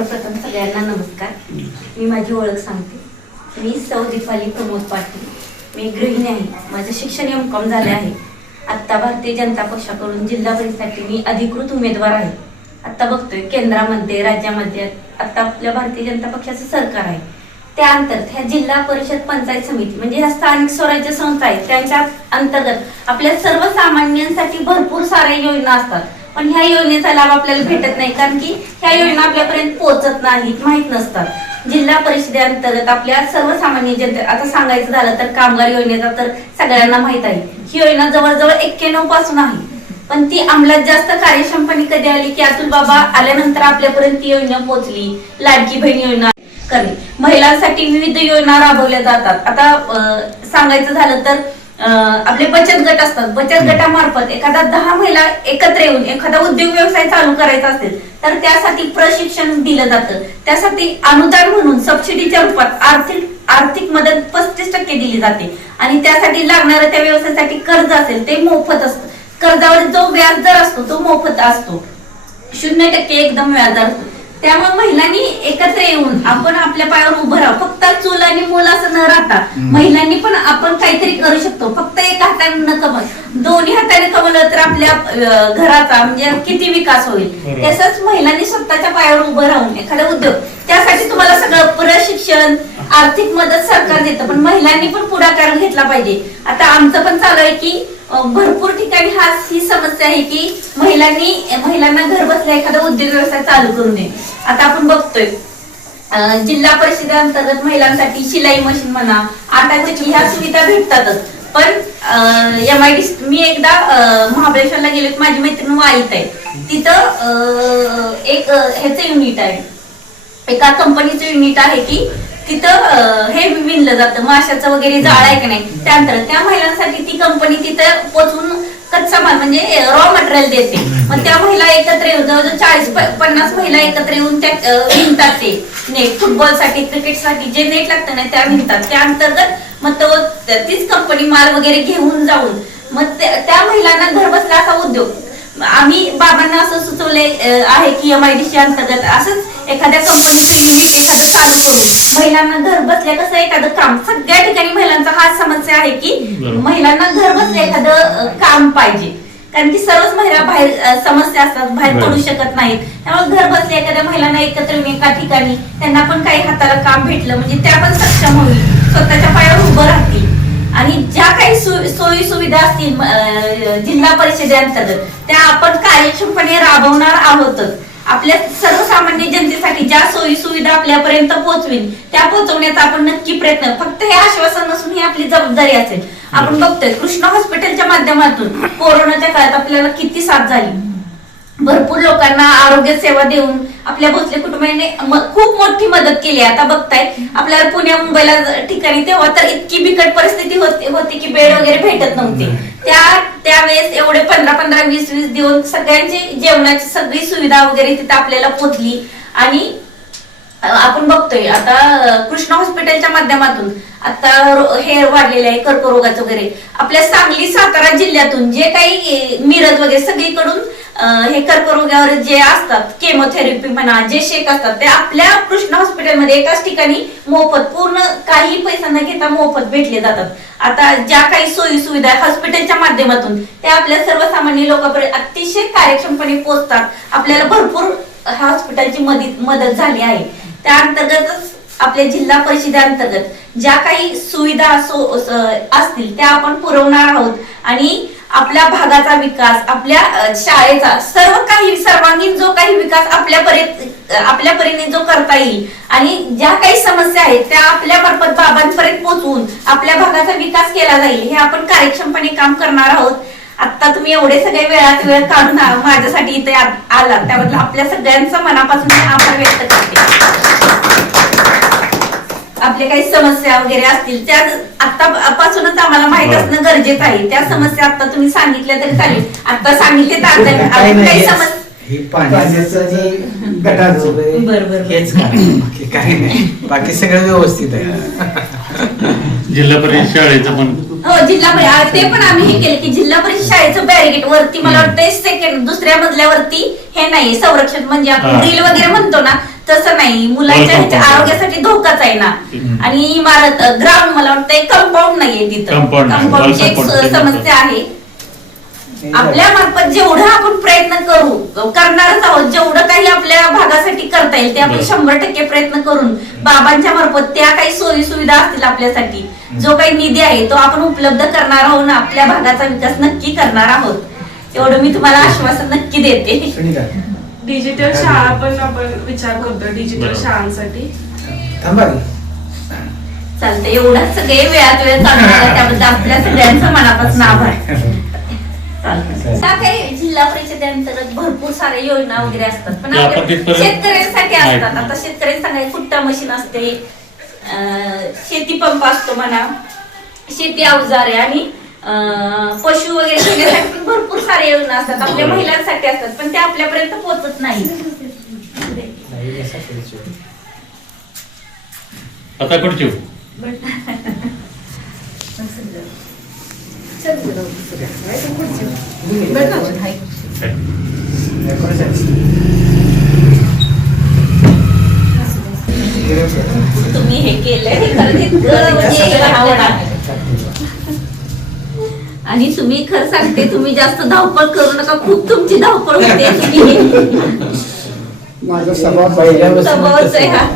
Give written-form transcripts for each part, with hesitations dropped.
सर्वप्रथम सगळ्यांना नमस्कार. मी माझी ओळख सांगते. मी सौ दीपाली प्रमोद पाटील. मी गृहिणी आहे. माझं शिक्षण M.Com झाले आहे. आत्ता भारतीय जनता पक्षाकडून जिल्हा परिषदेसाठी मी अधिकृत उमेदवार आहे. आत्ता बघतोय केंद्रामध्ये राज्यामध्ये आता आपल्या भारतीय जनता पक्षाचं सरकार आहे. त्या अंतर्गत ह्या जिल्हा परिषद पंचायत समिती म्हणजे ह्या स्थानिक स्वराज्य संस्था आहेत, त्यांच्या अंतर्गत आपल्या सर्वसामान्यांसाठी भरपूर साऱ्या योजना असतात. पण ह्या योजनेचा लाभ आपल्याला भेटत नाही, कारण की ह्या योजना आपल्यापर्यंत पोहोचत नाहीत, माहीत नसतात. जिल्हा परिषदेअंतर्गत आपल्या सर्वसामान्य जनते, आता सांगायचं झालं तर कामगार योजनेचा तर सगळ्यांना माहित आहे. ही योजना जवळजवळ 91 पासून आहे, पण ती अंमलात जास्त कार्यक्षमपणे कधी आली की अतुल बाबा आल्यानंतर आपल्यापर्यंत ती योजना पोहोचली. लाडकी बहीण योजना करणे, महिलांसाठी विविध योजना राबवल्या जातात. आता सांगायचं झालं तर आपले बचत गट असतात. बचत गटामार्फत एखादा 10 महिला एकत्र येऊन एखादा उद्योग व्यवसाय चालू करायचा असेल तर त्यासाठी प्रशिक्षण दिलं जातं. त्यासाठी अनुदान म्हणून सबसिडीच्या रूपात आर्थिक मदत 35% दिली जाते आणि त्यासाठी लागणारं त्या व्यवसायासाठी कर्ज असेल ते मोफत असतं. कर्जावर जो व्याजदर असतो तो मोफत असतो, 0% एकदम व्याजदर असतो. त्यामुळे महिलांनी एकत्र येऊन आपण आपल्या पायावर उभं राहू. फक्त चूल आणि मूल असं न राहता महिलांनी पण आपण काहीतरी करू शकतो. फक्त एका हाताने न कमल, दोन्ही हाताने कमवलं तर आपल्या घराचा म्हणजे किती विकास होईल. तसंच महिलांनी स्वतःच्या पायावर उभं राहून एखादा उद्योग, त्यासाठी तुम्हाला सगळं प्रशिक्षण आर्थिक मदत सरकार देतं, पण महिलांनी पण पुढाकार घेतला पाहिजे. आता आमचं पण चालू आहे की भरपूर ठिकाणी ही समस्या आहे की महिलांना घर बसल्या एखादा उद्योग व्यवसाय चालू करू नये. आता आपण बघतोय जिल्हा परिषदेअंतर्गत महिलांसाठी शिलाई मशीन म्हणा, आटा चक्की ह्या सुविधा भेटतातच. पण MIDC मी एकदा महाबळेश्वरला गेले, माझी मैत्रीण वाईत आहे, तिथं एक ह्याचं युनिट आहे, एका कंपनीचं युनिट आहे की तिथं हे विणलं जातं, माशाचं वगैरे जाळ आहे की नाही. त्यानंतर त्या महिलांसाठी ती कंपनी तिथं पोचून कच्चा माल म्हणजे रॉ मटेरियल देते. मग त्या महिला एकत्र येऊन जवळजवळ 40-50 महिला एकत्र येऊन त्या विणतात. ते नेट फुटबॉलसाठी क्रिकेटसाठी जे नेट लागतं ना त्या विणतात. त्या अंतर्गत मग तो तीच कंपनी माल वगैरे घेऊन जाऊन मग त्या महिलांना घर बसला असा उद्योग आम्ही बाबांना असं सुचवले आहे की MIDC अंतर्गत असंच एखाद्या कंपनीचं युनिट एखादं चालू करून महिलांना घर बसल्या कसं एखादं काम, सगळ्या ठिकाणी महिलांचा हा समस्या आहे की महिलांना घर बसल्या एखादं काम पाहिजे. कारण की सर्वच महिला बाहेर समस्या असतात, बाहेर पडू शकत नाहीत. त्यामुळे घर बसल्या एखाद्या महिलांना एकत्र येऊन एका ठिकाणी त्यांना पण काही हाताला काम भेटलं म्हणजे त्या पण सक्षम होईल, स्वतःच्या पायावर उभं राहतील. आणि ज्या काही सोयी सुविधा असतील जिल्हा परिषदेअंतर्गत त्या आपण कार्यक्षमपणे राबवणार आहोतच. आपल्या सर्वसामान्य जनतेसाठी ज्या सोयी सुविधा आपल्यापर्यंत पोहोचतील त्या पोहोचवण्याचा आपण नक्की प्रयत्न, फक्त हे आश्वासन नसून ही आपली जबाबदारी असेल. आपण बघतोय कृष्णा हॉस्पिटलच्या माध्यमातून कोरोनाच्या काळात आपल्याला किती साथ झाली. भरपूर लोकांना आरोग्य सेवा देऊन आपल्या भोसले कुटुंबाने खूप मोठी मदत केली. आता बघताय आपल्याला पुण्या मुंबईला ठिकाणी तेव्हा तर इतकी बिकट परिस्थिती होती की बेड वगैरे भेटत नव्हते. त्यावेळेस एवढे 15-20 देऊन सगळ्यांची जेवणाची सगळी सुविधा वगैरे तिथे आपल्याला पोहोचली. आणि आपण बघतोय आता कृष्णा हॉस्पिटलच्या माध्यमातून आता हे वाढलेले आहे कर्करोगाचं वगैरे. आपल्या सांगली सातारा जिल्ह्यातून जे काही मिरज वगैरे सगळीकडून हे कर्करोगावर जे असतात केमोथेरपी म्हणा, जे शेक असतात ते आपल्या कृष्णा हॉस्पिटलमध्ये एकाच ठिकाणी मोफत, पूर्ण काही पैसा न घेता मोफत भेटले जातात. आता ज्या काही सोयी सुविधा हॉस्पिटलच्या माध्यमातून त्या आपल्या सर्वसामान्य लोकांपर्यंत अतिशय कार्यक्षमपणे पोहोचतात. आपल्याला भरपूर हॉस्पिटलची मदत झाली आहे. त्या अंतर्गतच आपल्या जिल्हा परिषदेअंतर्गत ज्या काही सुविधा असतील त्या आपण पुरवणार आहोत आणि आपल्या भागाचा विकास, आपल्या शाळेचा सर्वांगीण जो काही विकास आपल्या परीने जो करता येईल आणि ज्या काही समस्या आहेत त्या आपल्या मार्फत बाबांपर्यंत पोहोचवून आपल्या भागाचा विकास केला जाईल, हे आपण कार्यक्षमपणे काम करणार आहोत. आता तुम्ही एवढे सगळे वेळात वेळ काढून माझ्यासाठी इथे आला त्याबद्दल आपल्या सगळ्यांचा मनापासून आभार व्यक्त करते. आपले काही समस्या वगैरे असतील त्या आतापासूनच आम्हाला माहित असणं गरजेचं आहे. त्या समस्या आता तुम्ही सांगितल्या तरी चालेल. आता सांगितले तर काही समस्या काही नाही, बाकी सगळं व्यवस्थित आहे. जिल्हा परिषद शाळेचं पण हो, जिल्हा परिषद ते पण आम्ही हे केलं की जिल्हा परिषद शाळेचं बॅरिगेट वरती मला वाटतं सेकंड दुसऱ्या मजल्यावरती हे नाही संरक्षण म्हणजे आपण ड्रिल वगैरे म्हणतो ना तसं नाही, मुलांच्या ह्याच्या आरोग्यासाठी धोकाच आहे ना. आणि इमारत ग्राउंड मला वाटतं कंपाऊंड नाहीये तिथं, Compound नाही. कंपाऊंडची एक Compound समस्या आहे. आपल्या मार्फत जेवढं आपण प्रयत्न करणारच आहोत, जेवढं काही आपल्या भागासाठी करता येईल ते आपण बरं. 100% प्रयत्न करून बाबांच्या मार्फत त्या काही सोयी सुविधा असतील आपल्यासाठी, जो काही निधी आहे तो आपण उपलब्ध करणार आहोत ना, आपल्या भागाचा विकास नक्की करणार आहोत, एवढं मी तुम्हाला आश्वासन नक्की देते. सुनीता डिजिटल शाळा पण आपण विचार करतो, डिजिटल बरोबर. शाळांसाठी. थांबा की. चालतं, एवढं सगळे वेळात वेळ काढून त्याबद्दल आपल्या सगळ्यांचं मनापासून आभार. चालतं. काही जिल्हा परिषदेअंतर्गत भरपूर साऱ्या योजना वगैरे असतात, पण ते आपण आपल्या तिथपर्यंत शेतकऱ्यांसाठी असतात. नाही. आता शेतकऱ्यांना सांगायचं कुट्टा मशीन असते, शेती पंप असतो म्हणा, शेती अवजार आहे आणि पशु वगैरे घेण्यासाठी पण भरपूर साऱ्या योजना असतात, आपल्या महिलांसाठी असतात, पण त्या आपल्यापर्यंत पोहोचत नाही. आता कडची तुम्ही हे केलंय हे खरं इतकं म्हणजे आवड आहे. आणि तुम्ही खरं सांगते, तुम्ही जास्त धावपळ करू नका, खूप तुमची धावपळ होते. तुम्ही माझा स्वभाव स्वभावच आहे हा.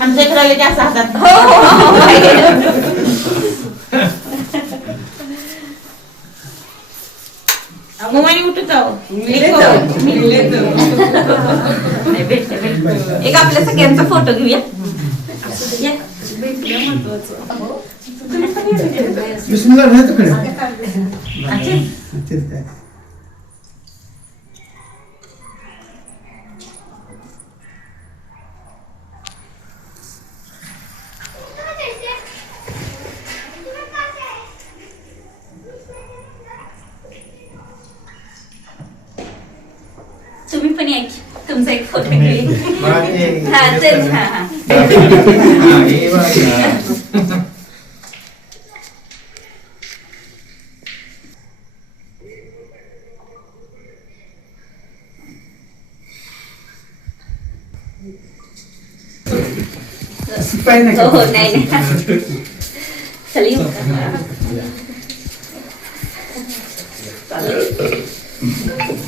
आमच्या घराला जास्त हातात. हो हो हो मोबाईल उठत जाऊ. एक आपल्या सगळ्यांचा फोटो घेऊया. विष्णूला राहत कडे अच्छा. तेच काय तुम्ही पण या की. तुमचा एक फोटो घेऊया. हा चल, हा हा. शिपाई नाही हो का? हो नाही नाही. चल येऊ का? चालेल.